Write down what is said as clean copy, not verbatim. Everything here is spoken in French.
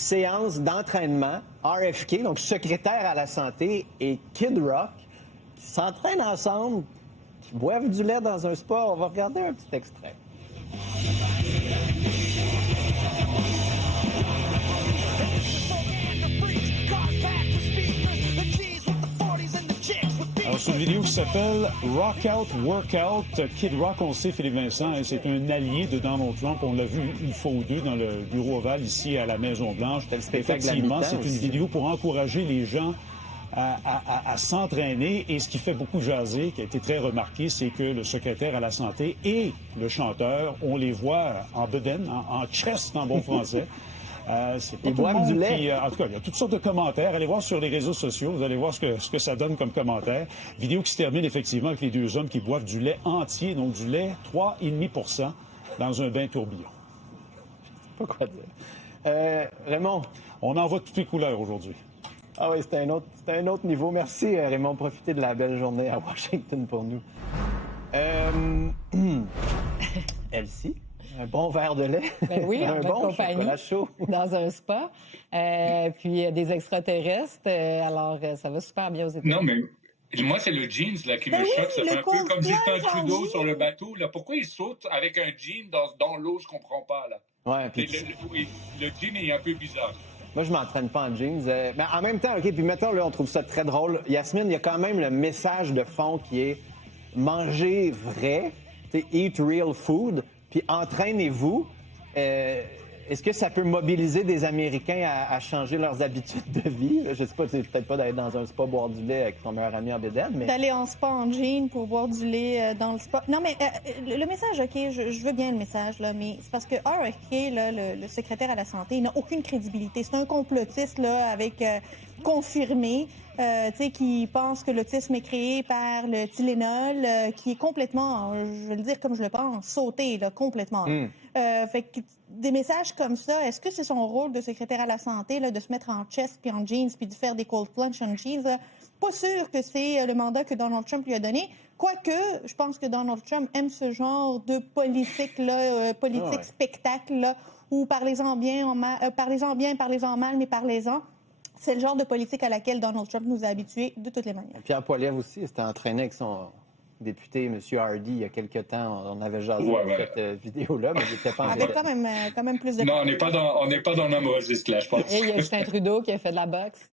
séance d'entraînement, RFK, donc secrétaire à la santé, et Kid Rock, qui s'entraînent ensemble, qui boivent du lait dans un spa. On va regarder un petit extrait. Alors, c'est une vidéo qui s'appelle Rock Out, Workout. Kid Rock, on le sait, Philippe Vincent, hein, c'est un allié de Donald Trump. On l'a vu une fois ou deux dans le bureau ovale ici à la Maison-Blanche. Effectivement, c'est une vidéo pour encourager les gens à s'entraîner. Et ce qui fait beaucoup jaser, qui a été très remarqué, c'est que le secrétaire à la santé et le chanteur, on les voit en bedaine, en chest en bon français. C'est pas tout le monde qui... en tout cas, il y a toutes sortes de commentaires. Allez voir sur les réseaux sociaux, vous allez voir ce que ça donne comme commentaire. Vidéo qui se termine effectivement avec les deux hommes qui boivent du lait entier, donc du lait 3,5 % dans un bain tourbillon. Je sais pas quoi dire. Raymond. On en voit toutes les couleurs aujourd'hui. Ah oui, c'était un autre niveau. Merci, Raymond. Profitez de la belle journée à Washington pour nous. Elsie? Un bon verre de lait. Ben oui, en bonne compagnie, chocolat chaud. dans un spa. Puis des extraterrestres. Alors, ça va super bien aux États-Unis. Non, mais moi, c'est le jeans là, qui me choque. Ça fait un peu comme Justin Trudeau sur le bateau. Là. Pourquoi il saute avec un jean dans l'eau? Je comprends pas. Là. Ouais, puis le jean est un peu bizarre. Moi, je m'entraîne pas en jeans. Mais en même temps, OK, puis mettons, là, on trouve ça très drôle. Yasmine, il y a quand même le message de fond qui est manger vrai, eat real food. Puis entraînez-vous. Est-ce que ça peut mobiliser des Américains à changer leurs habitudes de vie? Je sais pas, c'est peut-être pas d'aller dans un spa boire du lait avec ton meilleur ami en bédaine, mais... D'aller en spa en jean pour boire du lait dans le spa. Non, mais le message, OK, je veux bien le message, là, mais c'est parce que RFK, là, le secrétaire à la santé, il n'a aucune crédibilité. C'est un complotiste, là, avec... confirmé, qui pense que l'autisme est créé par le Tylenol, qui est complètement, je vais le dire comme je le pense, sauté, là, complètement. Fait que des messages comme ça, est-ce que c'est son rôle de secrétaire à la santé, là, de se mettre en chest puis en jeans puis de faire des cold plunge en jeans? Pas sûr que c'est le mandat que Donald Trump lui a donné. Quoique, je pense que Donald Trump aime ce genre de politique, là, spectacle, là, où parlez-en bien, parlez-en mal, mais parlez-en. C'est le genre de politique à laquelle Donald Trump nous a habitués de toutes les manières. Pierre Poilievre aussi s'était entraîné avec son député, M. Hardy, il y a quelque temps. On avait jasé cette vidéo-là, mais il n'était pas en avec quand même plus de... Non, on n'est pas dans l'amorosiste, là, je pense. Et il y a Justin Trudeau qui a fait de la boxe.